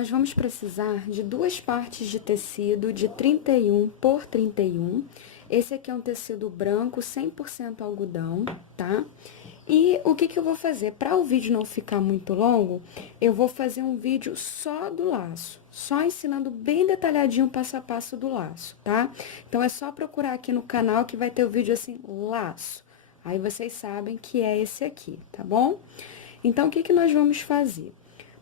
nós vamos precisar de 2 partes de tecido de 31 por 31. Esse aqui é um tecido branco, 100% algodão, tá? E o que eu vou fazer? Para o vídeo não ficar muito longo, eu vou fazer um vídeo só do laço, só ensinando bem detalhadinho o passo a passo do laço, tá? Então, é só procurar aqui no canal que vai ter o vídeo assim, laço. Aí, vocês sabem que é esse aqui, tá bom? Então, o que nós vamos fazer?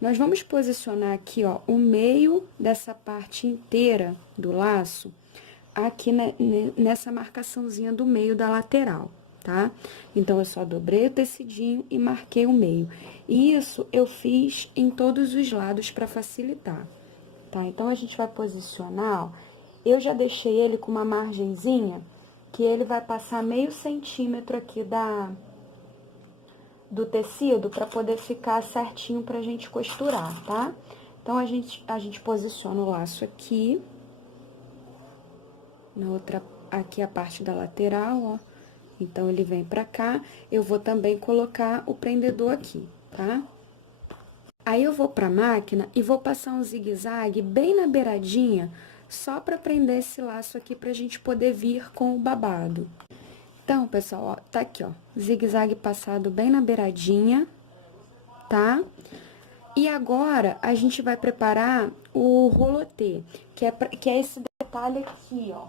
Nós vamos posicionar aqui, ó, o meio dessa parte inteira do laço, aqui nessa marcaçãozinha do meio da lateral, tá? Então, eu só dobrei o tecidinho e marquei o meio. E isso eu fiz em todos os lados para facilitar, tá? Então, a gente vai posicionar, ó, eu já deixei ele com uma margenzinha que ele vai passar meio centímetro aqui do tecido para poder ficar certinho pra gente costurar, tá? Então, a gente posiciona o laço aqui, na outra, aqui a parte da lateral, ó. Então, ele vem pra cá, eu vou também colocar o prendedor aqui, tá? Aí, eu vou pra máquina e vou passar um zigue-zague bem na beiradinha, só pra prender esse laço aqui pra gente poder vir com o babado. Então, pessoal, ó, tá aqui, ó, zigue-zague passado bem na beiradinha, tá? E agora, a gente vai preparar o rolotê, que é esse detalhe aqui, ó.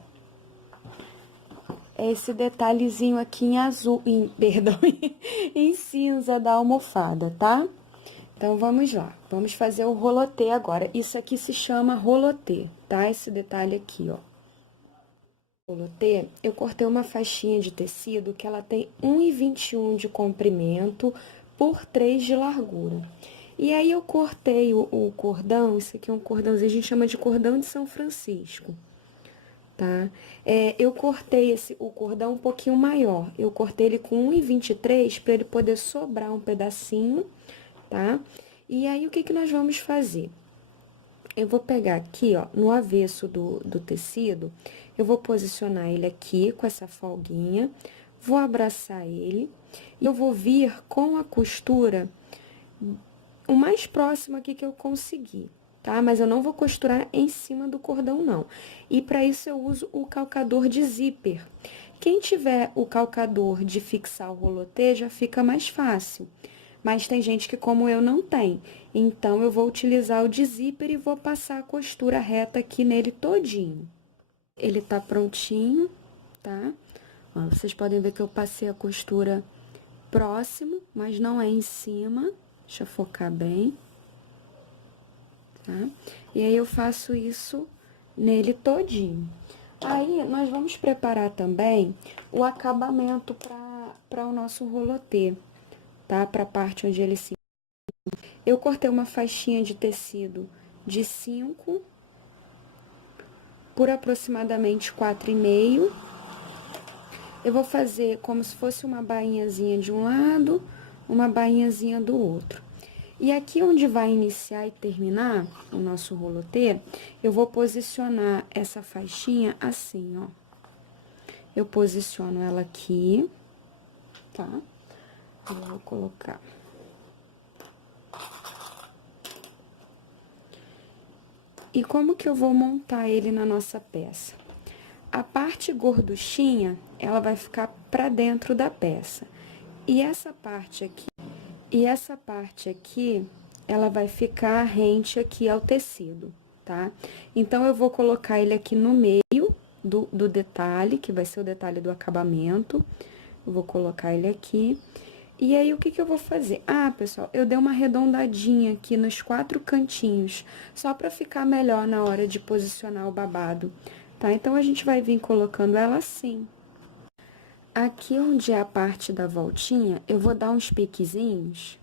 É esse detalhezinho aqui em azul, perdão, em cinza da almofada, tá? Então, vamos lá, vamos fazer o rolotê agora. Isso aqui se chama rolotê, tá? Esse detalhe aqui, ó. Rolotê, eu cortei uma faixinha de tecido que ela tem 1,21 de comprimento por 3 de largura. E aí, eu cortei o cordão, isso aqui é um cordãozinho, a gente chama de cordão de São Francisco, tá? Eu cortei o cordão um pouquinho maior, eu cortei ele com 1,23 para ele poder sobrar um pedacinho, tá? E aí, o que nós vamos fazer? Eu vou pegar aqui, ó, no avesso do tecido, eu vou posicionar ele aqui com essa folguinha, vou abraçar ele, e eu vou vir com a costura o mais próximo aqui que eu conseguir, tá? Mas eu não vou costurar em cima do cordão, não. E para isso eu uso o calcador de zíper. Quem tiver o calcador de fixar o rolotê, já fica mais fácil. Mas tem gente que, como eu, não tem. Então, eu vou utilizar o de zíper e vou passar a costura reta aqui nele todinho. Ele tá prontinho, tá? Ó, vocês podem ver que eu passei a costura próximo, mas não é em cima. Deixa eu focar bem. Tá? E aí, eu faço isso nele todinho. Aí, nós vamos preparar também o acabamento para o nosso rolotê, tá? Pra parte onde ele se... Eu cortei uma faixinha de tecido de 5 por aproximadamente 4,5. Eu vou fazer como se fosse uma bainhazinha de um lado, uma bainhazinha do outro. E aqui onde vai iniciar e terminar o nosso rolotê, eu vou posicionar essa faixinha assim, ó. Eu posiciono ela aqui, tá? Eu vou colocar... E como que eu vou montar ele na nossa peça? A parte gorduchinha, ela vai ficar pra dentro da peça. E essa parte aqui, ela vai ficar rente aqui ao tecido, tá? Então, eu vou colocar ele aqui no meio do detalhe, que vai ser o detalhe do acabamento. Eu vou colocar ele aqui. E aí, o que eu vou fazer? Ah, pessoal, eu dei uma arredondadinha aqui nos 4 cantinhos, só pra ficar melhor na hora de posicionar o babado, tá? Então, a gente vai vir colocando ela assim. Aqui onde é a parte da voltinha, eu vou dar uns piquezinhos,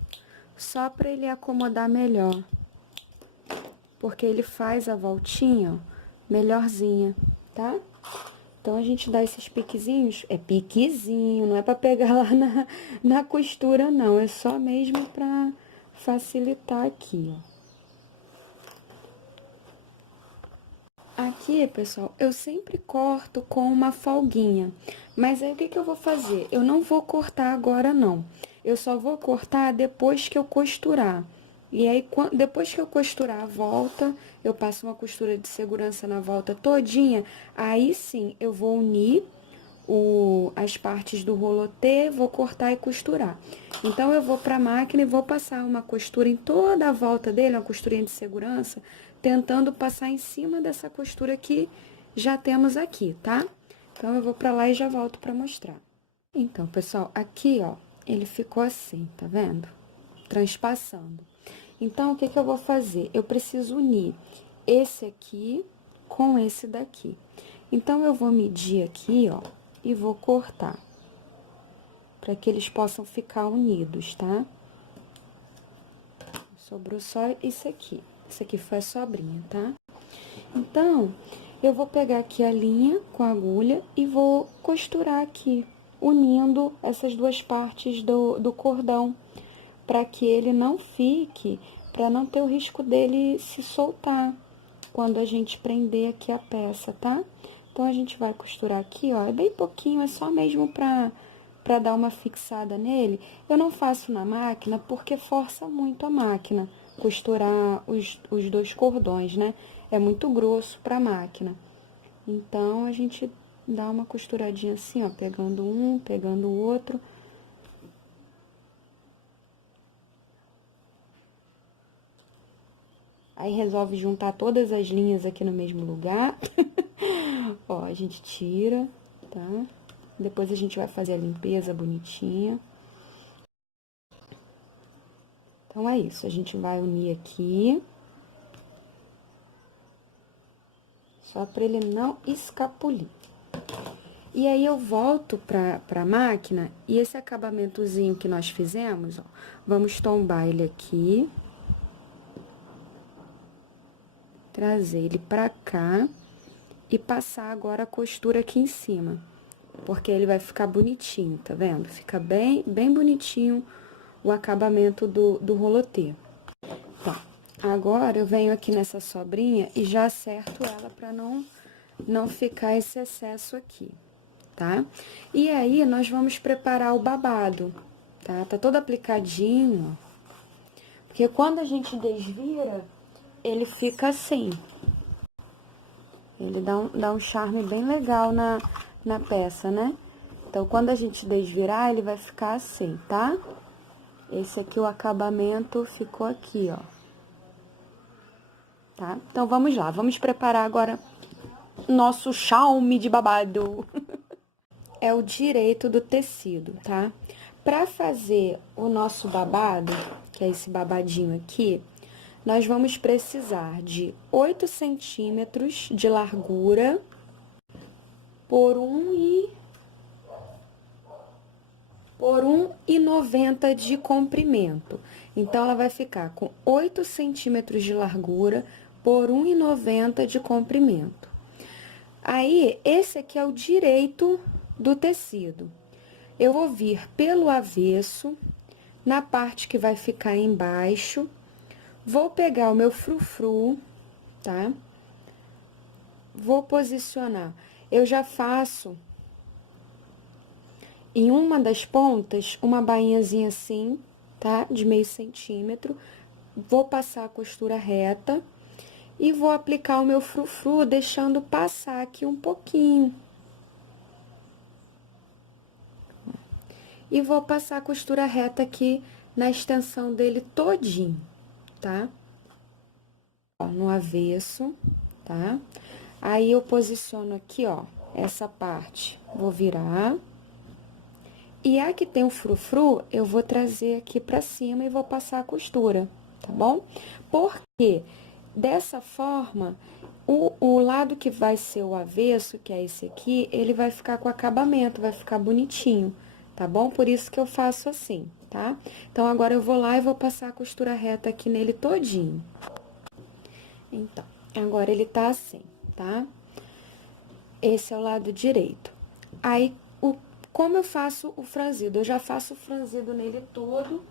só pra ele acomodar melhor. Porque ele faz a voltinha, ó, melhorzinha, tá? Então, a gente dá esses piquezinhos, é piquezinho, não é pra pegar lá na costura, não. É só mesmo pra facilitar aqui, ó. Aqui, pessoal, eu sempre corto com uma folguinha. Mas aí, o que eu vou fazer? Eu não vou cortar agora, não. Eu só vou cortar depois que eu costurar, E aí, depois que eu costurar a volta, eu passo uma costura de segurança na volta todinha, aí sim eu vou unir as partes do rolotê, vou cortar e costurar. Então, eu vou pra máquina e vou passar uma costura em toda a volta dele, uma costurinha de segurança, tentando passar em cima dessa costura que já temos aqui, tá? Então, eu vou pra lá e já volto pra mostrar. Então, pessoal, aqui, ó, ele ficou assim, tá vendo? Transpassando. Então, o que que eu vou fazer? Eu preciso unir esse aqui com esse daqui. Então, eu vou medir aqui, ó, e vou cortar, para que eles possam ficar unidos, tá? Sobrou só isso aqui. Isso aqui foi a sobrinha, tá? Então, eu vou pegar aqui a linha com a agulha e vou costurar aqui, unindo essas duas partes do cordão, para que ele não fique, para não ter o risco dele se soltar quando a gente prender aqui a peça, tá? Então, a gente vai costurar aqui, ó, é bem pouquinho, é só mesmo para dar uma fixada nele. Eu não faço na máquina porque força muito a máquina costurar os dois cordões, né? É muito grosso pra máquina. Então, a gente dá uma costuradinha assim, ó, pegando um, pegando o outro. Aí, resolve juntar todas as linhas aqui no mesmo lugar. Ó, a gente tira, tá? Depois a gente vai fazer a limpeza bonitinha. Então, é isso. A gente vai unir aqui. Só pra ele não escapulir. E aí, eu volto pra máquina e esse acabamentozinho que nós fizemos, ó, vamos tombar ele aqui. Trazer ele pra cá e passar agora a costura aqui em cima. Porque ele vai ficar bonitinho, tá vendo? Fica bem bonitinho o acabamento do rolotê. Tá, agora eu venho aqui nessa sobrinha e já acerto ela pra não ficar esse excesso aqui, tá? E aí, nós vamos preparar o babado, tá? Tá todo aplicadinho, ó. Porque quando a gente desvira, ele fica assim. Ele dá um charme bem legal na peça, né? Então, quando a gente desvirar, ele vai ficar assim, tá? Esse aqui, o acabamento ficou aqui, ó. Tá? Então, vamos lá. Vamos preparar agora nosso chaume de babado. É o direito do tecido, tá? Pra fazer o nosso babado, que é esse babadinho aqui, nós vamos precisar de 8 centímetros de largura por 1,90 de comprimento. Então, ela vai ficar com 8 centímetros de largura por 1,90 de comprimento. Aí, esse aqui é o direito do tecido. Eu vou vir pelo avesso, na parte que vai ficar embaixo, vou pegar o meu frufru, tá? Vou posicionar. Eu já faço em uma das pontas uma bainhazinha assim, tá? De meio centímetro. Vou passar a costura reta e vou aplicar o meu frufru, deixando passar aqui um pouquinho. E vou passar a costura reta aqui na extensão dele todinho, tá? Ó, no avesso, tá? Aí, eu posiciono aqui, ó, essa parte, vou virar. E a que tem o frufru, eu vou trazer aqui pra cima e vou passar a costura, tá bom? Porque, dessa forma, o lado que vai ser o avesso, que é esse aqui, ele vai ficar com acabamento, vai ficar bonitinho, tá bom? Por isso que eu faço assim, tá? Então, agora eu vou lá e vou passar a costura reta aqui nele todinho. Então, agora ele tá assim, tá? Esse é o lado direito. Aí, como eu faço o franzido? Eu já faço o franzido nele todo,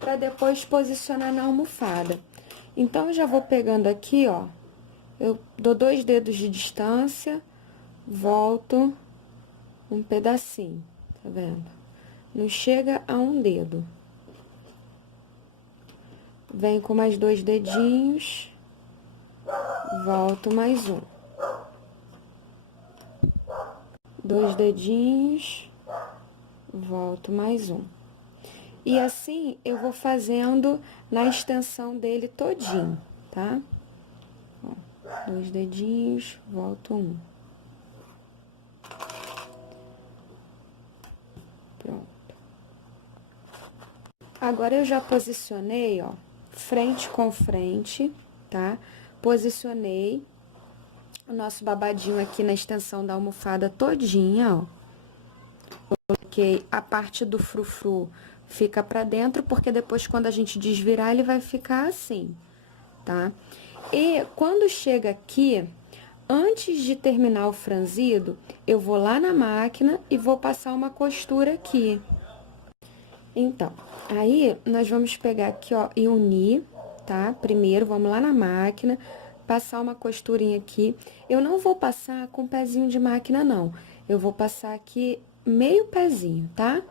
pra depois posicionar na almofada. Então, eu já vou pegando aqui, ó, eu dou 2 dedos de distância, volto um pedacinho, tá vendo? Não chega a um dedo. Venho com mais 2 dedinhos, volto mais um. 2 dedinhos, volto mais um. E assim, eu vou fazendo na extensão dele todinho, tá? Ó, 2 dedinhos, volto um. Pronto. Agora, eu já posicionei, ó, frente com frente, tá? Posicionei o nosso babadinho aqui na extensão da almofada todinha, ó. Coloquei a parte do frufru, fica pra dentro, porque depois, quando a gente desvirar, ele vai ficar assim, tá? E quando chega aqui, antes de terminar o franzido, eu vou lá na máquina e vou passar uma costura aqui. Então, aí, nós vamos pegar aqui, ó, e unir, tá? Primeiro, vamos lá na máquina, passar uma costurinha aqui. Eu não vou passar com pezinho de máquina, não. Eu vou passar aqui meio pezinho, tá?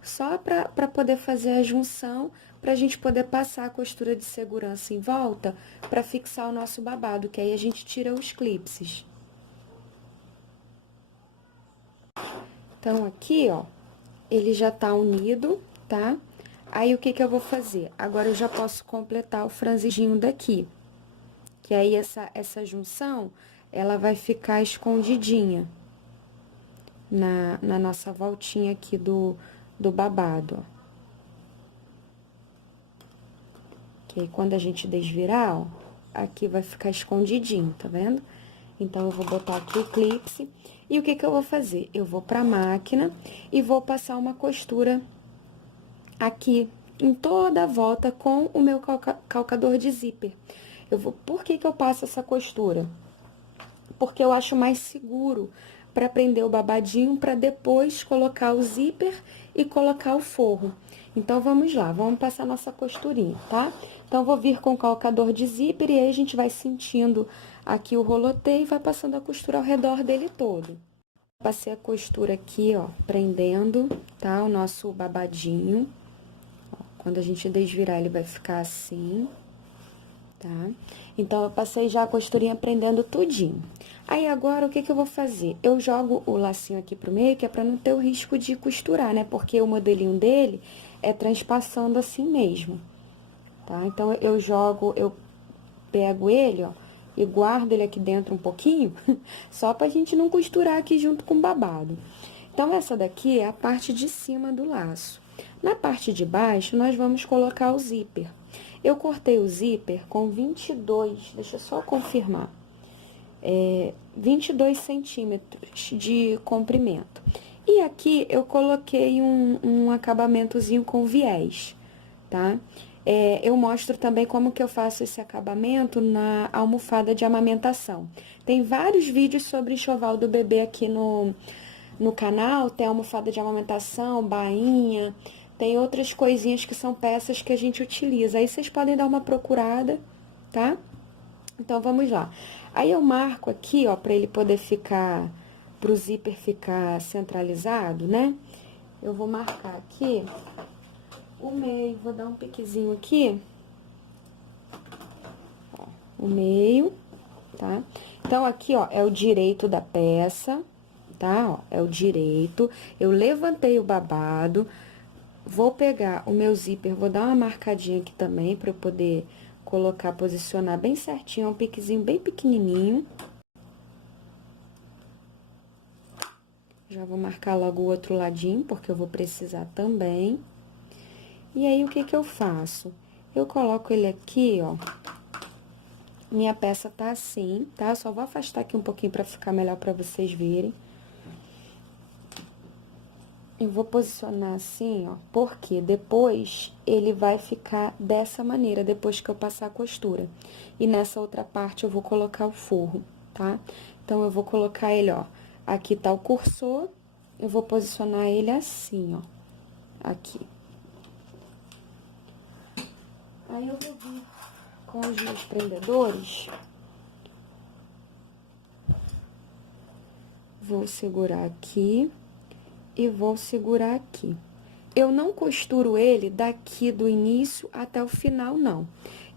Só pra poder fazer a junção, pra gente poder passar a costura de segurança em volta, pra fixar o nosso babado, que aí a gente tira os clipses. Então, aqui, ó, ele já tá unido, tá? Aí, o que que eu vou fazer? Agora, eu já posso completar o franzidinho daqui. Que aí, essa junção, ela vai ficar escondidinha na nossa voltinha aqui do babado, ó. Que aí, quando a gente desvirar, ó, aqui vai ficar escondidinho, tá vendo? Então, eu vou botar aqui o clipe. E o que que eu vou fazer? Eu vou pra máquina e vou passar uma costura aqui em toda a volta com o meu calcador de zíper. Por que que eu passo essa costura? Porque eu acho mais seguro para prender o babadinho, para depois colocar o zíper e colocar o forro. Então, vamos lá, vamos passar nossa costurinha, tá? Então, vou vir com o calcador de zíper e aí a gente vai sentindo aqui o rolotê e vai passando a costura ao redor dele todo. Passei a costura aqui, ó, prendendo, tá? O nosso babadinho. Ó, quando a gente desvirar, ele vai ficar assim, tá? Então, eu passei já a costurinha prendendo tudinho. Aí, agora, o que que eu vou fazer? Eu jogo o lacinho aqui pro meio, que é pra não ter o risco de costurar, né? Porque o modelinho dele é transpassando assim mesmo, tá? Então, eu pego ele, ó, e guardo ele aqui dentro um pouquinho, só pra gente não costurar aqui junto com o babado. Então, essa daqui é a parte de cima do laço. Na parte de baixo, nós vamos colocar o zíper. Eu cortei o zíper com 22, deixa eu só confirmar, 22 centímetros de comprimento. E aqui, eu coloquei um acabamentozinho com viés, tá? Eu mostro também como que eu faço esse acabamento na almofada de amamentação. Tem vários vídeos sobre enxoval do bebê aqui no canal, tem almofada de amamentação, bainha, tem outras coisinhas que são peças que a gente utiliza. Aí, vocês podem dar uma procurada, tá? Então, vamos lá. Aí, eu marco aqui, ó, pra ele poder ficar, pro zíper ficar centralizado, né? Eu vou marcar aqui o meio, vou dar um piquezinho aqui, ó, o meio, tá? Então, aqui, ó, é o direito da peça, tá? Ó, é o direito. Eu levantei o babado, vou pegar o meu zíper, vou dar uma marcadinha aqui também, pra eu poder colocar, posicionar bem certinho, é um piquezinho bem pequenininho. Já vou marcar logo o outro ladinho, porque eu vou precisar também. E aí, o que que eu faço? Eu coloco ele aqui, ó. Minha peça tá assim, tá? Só vou afastar aqui um pouquinho pra ficar melhor pra vocês verem. Eu vou posicionar assim, ó, porque depois ele vai ficar dessa maneira, depois que eu passar a costura. E nessa outra parte eu vou colocar o forro, tá? Então, eu vou colocar ele, ó, aqui tá o cursor, eu vou posicionar ele assim, ó, aqui. Aí, eu vou vir com os meus prendedores, vou segurar aqui e vou segurar aqui. eu não costuro ele daqui do início até o final, não.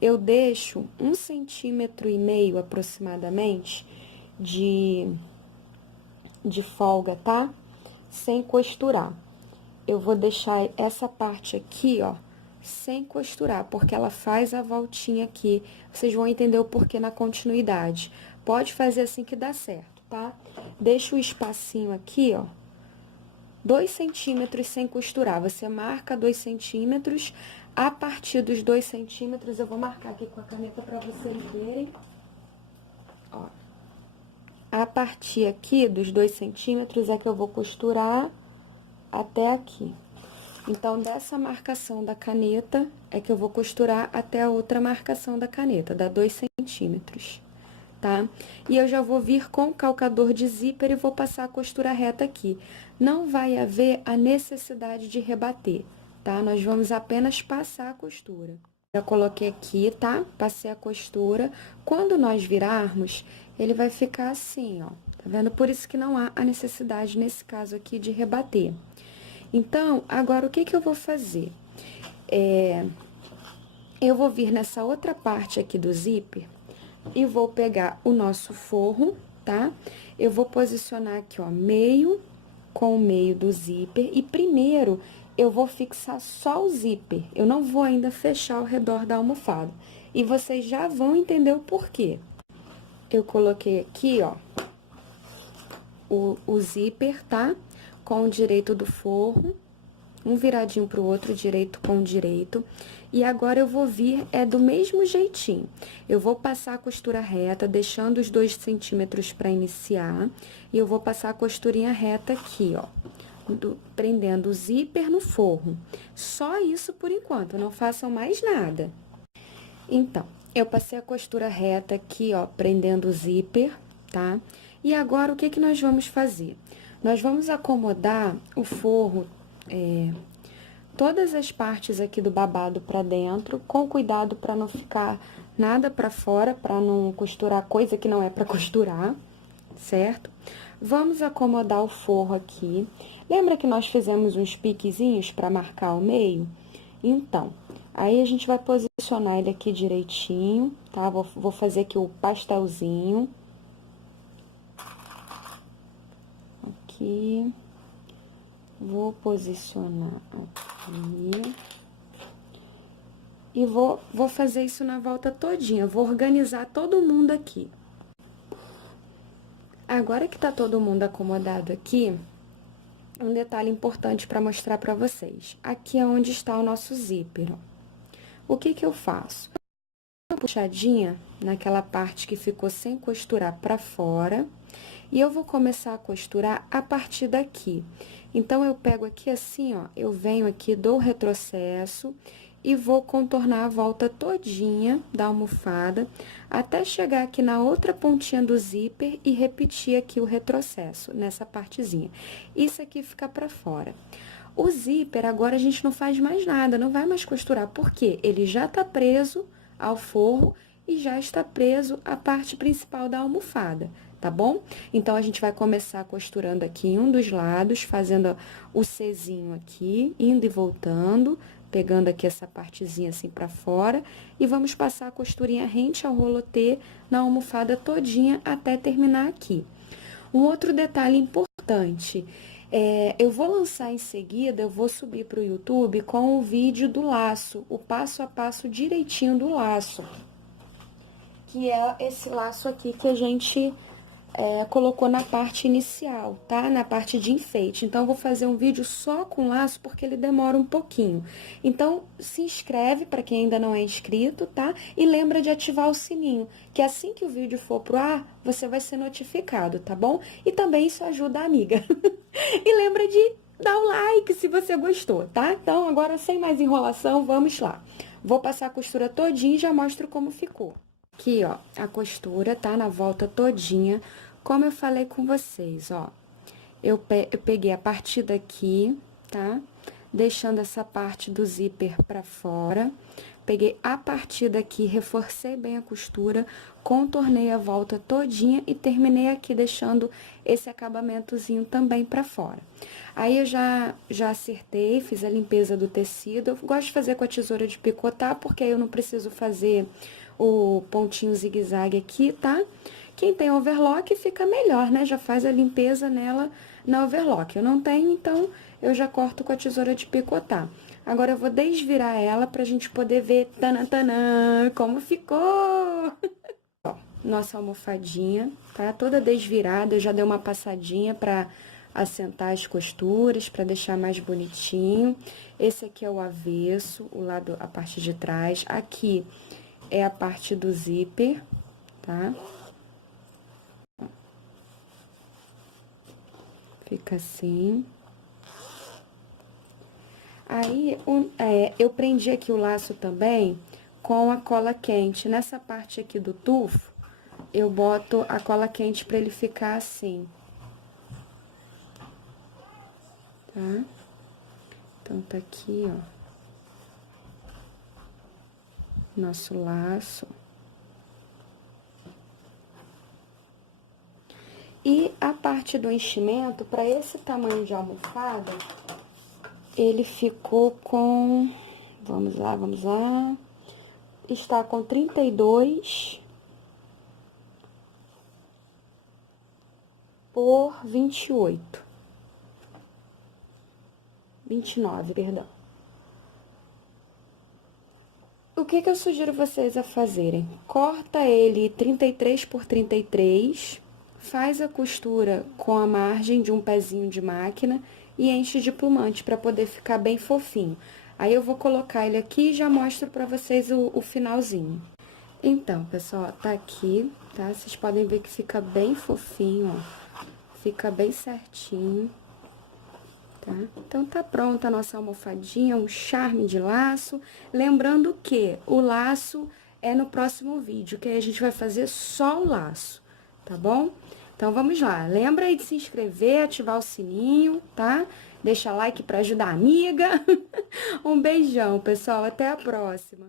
Eu deixo 1,5 centímetros aproximadamente de folga, tá? Sem costurar. Eu vou deixar essa parte aqui, ó, sem costurar, porque ela faz a voltinha aqui. Vocês vão entender o porquê na continuidade. Pode fazer assim que dá certo, tá? Deixa o espacinho aqui, ó, 2 centímetros sem costurar. Você marca 2 centímetros. A partir dos 2 centímetros, eu vou marcar aqui com a caneta para vocês verem. Ó. A partir aqui dos 2 centímetros é que eu vou costurar até aqui. Então, dessa marcação da caneta é que eu vou costurar até a outra marcação da caneta, dá 2 centímetros, tá? E eu já vou vir com o calcador de zíper e vou passar a costura reta aqui. Não vai haver a necessidade de rebater, tá? Nós vamos apenas passar a costura. Já coloquei aqui, tá? Passei a costura. Quando nós virarmos, ele vai ficar assim, ó. Tá vendo? Por isso que não há a necessidade, nesse caso aqui, de rebater. Então, agora, o que que eu vou fazer? Eu vou vir nessa outra parte aqui do zíper e vou pegar o nosso forro, tá? Eu vou posicionar aqui, ó, meio com o meio do zíper. E primeiro, eu vou fixar só o zíper. Eu não vou ainda fechar ao redor da almofada. E vocês já vão entender o porquê. Eu coloquei aqui, ó, o zíper, tá? Com o direito do forro, um viradinho pro outro, direito com o direito. E agora, eu vou vir, do mesmo jeitinho. Eu vou passar a costura reta, deixando os 2 centímetros para iniciar. E eu vou passar a costurinha reta aqui, ó, prendendo o zíper no forro. Só isso por enquanto, não façam mais nada. Então, eu passei a costura reta aqui, ó, prendendo o zíper, tá? E agora, o que que nós vamos fazer? Nós vamos acomodar o forro, todas as partes aqui do babado pra dentro, com cuidado pra não ficar nada pra fora, pra não costurar coisa que não é pra costurar, certo? Vamos acomodar o forro aqui. Lembra que nós fizemos uns piquezinhos pra marcar o meio? Então, aí a gente vai posicionar ele aqui direitinho, tá? Vou fazer aqui o pastelzinho. Aqui. Vou posicionar aqui. E vou fazer isso na volta todinha. Vou organizar todo mundo aqui. Agora que tá todo mundo acomodado aqui, um detalhe importante para mostrar para vocês. Aqui é onde está o nosso zíper, ó. O que que eu faço? Uma puxadinha naquela parte que ficou sem costurar para fora. E eu vou começar a costurar a partir daqui. Então, eu pego aqui assim, ó, eu venho aqui, dou o retrocesso e vou contornar a volta todinha da almofada, até chegar aqui na outra pontinha do zíper e repetir aqui o retrocesso, nessa partezinha. Isso aqui fica pra fora. O zíper, agora, a gente não faz mais nada, não vai mais costurar, porque ele já tá preso ao forro e já está preso à parte principal da almofada, tá bom? Então, a gente vai começar costurando aqui em um dos lados, fazendo o Czinho aqui, indo e voltando, pegando aqui essa partezinha assim pra fora, e vamos passar a costurinha rente ao rolotê na almofada todinha até terminar aqui. Um outro detalhe importante, eu vou lançar em seguida, eu vou subir pro YouTube com o vídeo do laço, o passo a passo direitinho do laço, que é esse laço aqui que a gente colocou na parte inicial, tá? Na parte de enfeite. Então, eu vou fazer um vídeo só com laço, porque ele demora um pouquinho. Então, se inscreve para quem ainda não é inscrito, tá? E lembra de ativar o sininho, que assim que o vídeo for pro ar, você vai ser notificado, tá bom? E também isso ajuda a amiga. E lembra de dar o like se você gostou, tá? Então, agora, sem mais enrolação, vamos lá. Vou passar a costura todinha e já mostro como ficou. Aqui, ó, a costura, tá? Na volta todinha. Como eu falei com vocês, ó. Eu peguei a partir daqui, tá? Deixando essa parte do zíper pra fora. Peguei a partir daqui, reforcei bem a costura, contornei a volta todinha e terminei aqui deixando esse acabamentozinho também pra fora. Aí eu já acertei, fiz a limpeza do tecido. Eu gosto de fazer com a tesoura de picotar, porque aí eu não preciso fazer o pontinho zigue-zague aqui, tá? Quem tem overlock fica melhor, né? Já faz a limpeza nela na overlock. Eu não tenho, então eu já corto com a tesoura de picotar. Agora eu vou desvirar ela pra gente poder ver, tanantanã, como ficou! Ó, nossa almofadinha, tá? Toda desvirada, eu já dei uma passadinha pra assentar as costuras, pra deixar mais bonitinho. Esse aqui é o avesso, o lado, a parte de trás. Aqui é a parte do zíper, tá? Fica assim. Aí, eu prendi aqui o laço também com a cola quente. Nessa parte aqui do tufo, eu boto a cola quente pra ele ficar assim. Tá? Então, tá aqui, ó. Nosso laço. E a parte do enchimento, pra esse tamanho de almofada, ele ficou com... Vamos lá, vamos lá. Está com 32 por 28. 29, perdão. O que eu sugiro vocês a fazerem? Corta ele 33 por 33, faz a costura com a margem de um pezinho de máquina e enche de plumante para poder ficar bem fofinho. Aí eu vou colocar ele aqui e já mostro pra vocês o finalzinho. Então, pessoal, tá aqui, tá? Vocês podem ver que fica bem fofinho, ó. Fica bem certinho, tá? Então, tá pronta a nossa almofadinha, um charme de laço. Lembrando que o laço é no próximo vídeo, que aí a gente vai fazer só o laço, tá bom? Então, vamos lá. Lembra aí de se inscrever, ativar o sininho, tá? Deixa like pra ajudar a amiga. Um beijão, pessoal. Até a próxima.